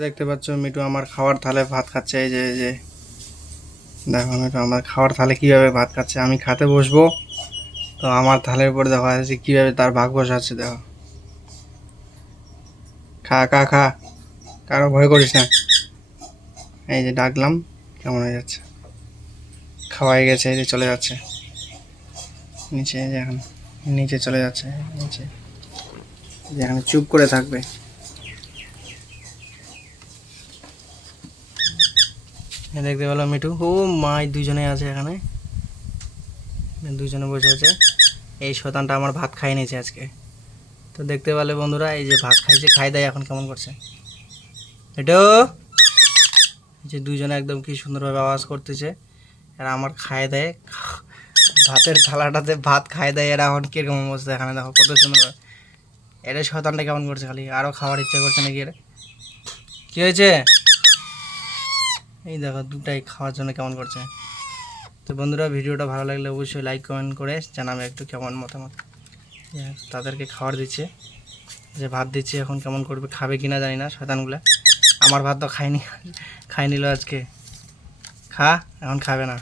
দেখতে পাচ্ছ মিটু আমার খাওয়ার থালে ভাত খাচ্ছে, এই যে এই যে। দেখো মিটু আমার খাওয়ার থালে কীভাবে ভাত খাচ্ছে, আমি খাতে বসবো? তো আমার থালের উপর দেখা যাচ্ছে কীভাবে তার ভাগ বসাচ্ছে, দেখো। খা খা খা। কারও ভয় করিস না। এই যে ডাকলাম, কেমন হয়ে যাচ্ছে? খাওয়াই গেছে, এই যে চলে যাচ্ছে। নিচে, এই যে এখন। নিচে চলে যাচ্ছে, নিচে। যে এখানে চুপ করে থাকবে। দেখতে পেলাম মিঠু। ও মাই দুজনে আছে এখানে। দুজনে বসে আছে। এই শতানটা আমার ভাত খাই নিয়েছে আজকে। তো দেখতে পেলে বন্ধুরা, এই যে ভাত খাইছে, খাই দেয়, এখন কেমন করছে? এটো যে দুজনে একদম কি সুন্দরভাবে আওয়াজ করতেছে। আর আমার খাই দেয়। ভাতের থালাটাতে ভাত খাই দেয়, এরা এখন কীরকম অবস্থা এখানে দেখো, কত সুন্দর এটা শতানটা কেমন করছে খালি? আরও খাওয়ার ইচ্ছা করছে নাকি এরা? কী হয়েছে? এই দেখো দুটাই খাওয়ার জন্য কেমন করছে। তো বন্ধুরা, ভিডিওটা ভালো লাগলে অবশ্যই লাইক কমেন্ট করে জানাবে একটু কেমন মতামত। তাদেরকে খাবার দিচ্ছে। যে ভাত দিচ্ছে এখন কেমন করবে, খাবে কিনা জানি না শয়তানগুলা। আমার ভাত তো খাইনি খাই নিল আজকে। খা, এখন খাবে না।